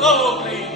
slowly